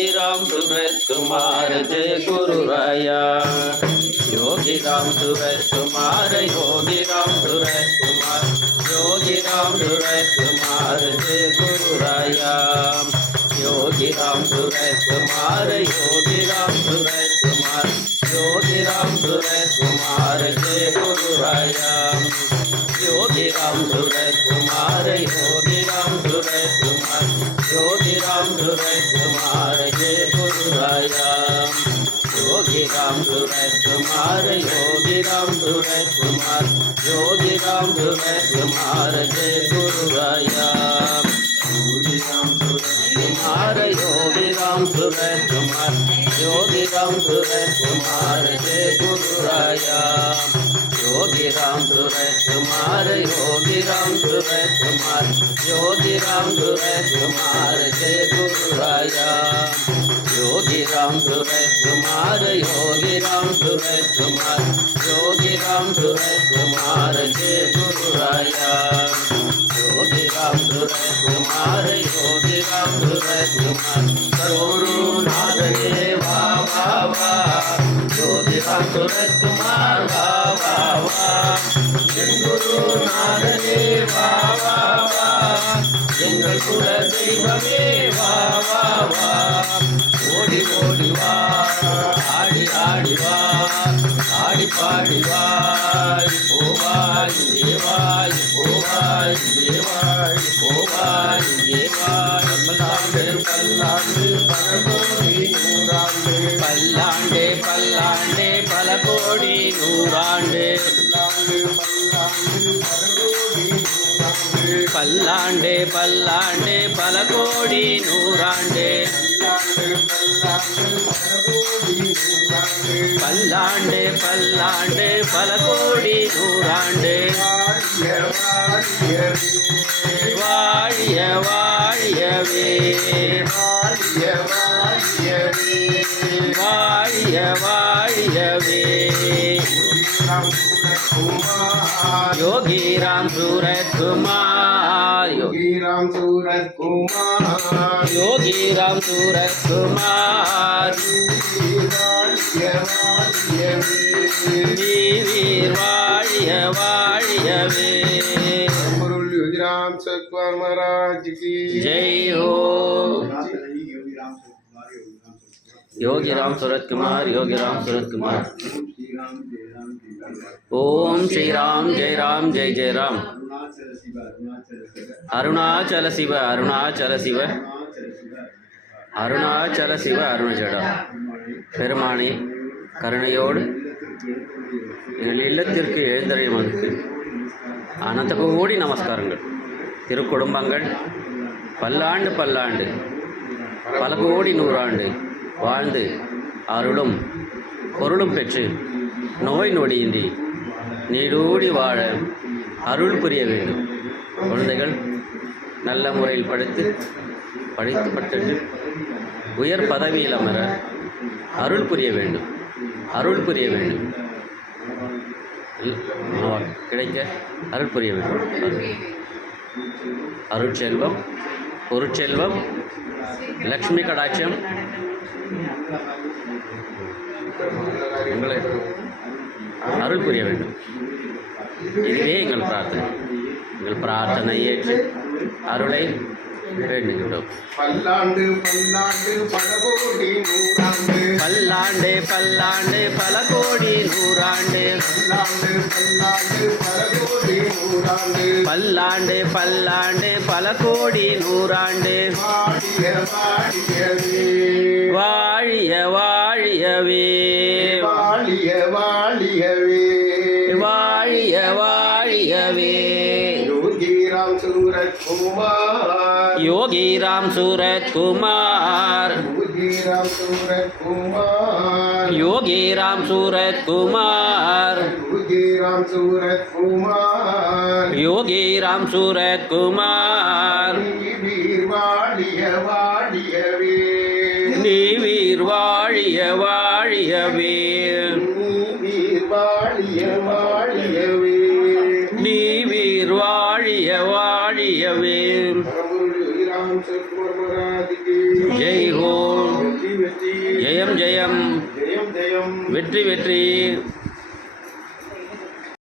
योगी राम सूरज कुमार जय गुरु राया। योगी राम सूरज कुमार योगी राम सूरज कुमार योगी राम सूरज कुमार जय गुरु राया। योगी राम सूरज कुमार योगी राम सूरज कुमार योगी राम सूरज कुमार जय गुरु राया। योगी राम सूरज कुमार योगी राम सूरज कुमार योगी राम सूरज कुमार जय गुरु राया। योगी राम सूरज कुमार योगी राम सूरज कुमार योगी राम सूरज कुमार जय गुरु राया। योगी राम सूरज कुमार योगी राम सूरज कुमार योगी राम सूरज कुमार जय गुरु राया। योगी राम सूरज कुमार योगी राम सूरज कुमार योगी राम सूरज कुमार जय गुरु राया। योगी राम सूरज कुमार योगी राम सूरज कुमार योगी राम सूरज कुमार जय गुरु राया। योगी राम सूरज कुमार योगी राम सूरज कुमार गुरुनाथ देवा बाबा। योगी राम सूरज कुमार बाबा गुरुनाथ देवा बाबा எங்கள் குல தெய்வமே வா வா வா ஓடி ஓடி வா ஆடி ஆடி வா ஆடி பாடி வா போவாய் தேவாய் போவாய் தேவாய் போவாய் தேவாய் பல்லாண்டு பல்லாண்டு பல கோடி நூறாண்டு பல்லாண்டே பல்லாண்டே பல கோடி நூறாண்டு பல்லாண்டே பல்லாண்டே பல கோடி நூறாண்டு பல்லாண்டே பல்லாண்டே பல கோடி நூறாண்டு வாழிய வாழியவே வாழிய வாழியவே योगी राम सूरज कुमार योगी राम सूरज कुमार योगी राम सूरज कुमार वीर वाழிய வாழியவே गुरु योगी राम सूरज कुमार महाराज की जय हो। योगी राम सूरज कुमार योगी राम सूरज कुमार ओम श्री राम जय जय राम। अरुणाचल शिव अरुणाचल शिव अरुणाचल शिव अरुणजडा பெருமானே கருணையோடு எங்கள் இல்லத்திற்கு எழுந்தருளுவதற்கு அனந்த கோடி நமஸ்காரங்கள். திருக்குடும்பங்கள் பல்லாண்டு பல்லாண்டு பல கோடி நூறாண்டு வாழ்ந்து அருளும் பொருளும் பெற்று நோய் நொடியின்றி நீடூடி வாழ அருள் புரிய வேண்டும். குழந்தைகள் நல்ல முறையில் படித்து உயர் பதவியில் அமர அருள் புரிய வேண்டும். அருள் புரிய வேண்டும் கிடைக்க அருள் புரிய வேண்டும். அருட்செல்வம் பொருட்செல்வம் லக்ஷ்மி கடாட்சம் எங்களை அருள் புரிய வேண்டும். இதுவே எங்கள் பிரார்த்தனை. எங்கள் பிரார்த்தனை ஏற்று அருளை வேண்டுகிறோம். பல்லாண்டு பல்லாண்டு பல கோடி நூறாண்டு பல்லாண்டே பல்லாண்டு பல கோடி நூறாண்டு பல்லாண்டு பல்லாண்டு பல கோடி நூறாண்டு வாழிய வாழியவே வாழிய வாழியவே வாழிய வாழியவே योगी राम सूरज कुमार योगी राम सूरज कुमार योगी राम सूरज कुमार योगी राम सूरज कुमार योगी राम सूरज कुमार वीर वाழிய வாழியவே वीर वाழிய வாழியவே वीर वाழிய வாழியவே वीर वाழிய வாழியவே जय हो। வெற்றி ஜெயம் ஜெயம் ஜெயம் ஜெயம் வெற்றி வெற்றி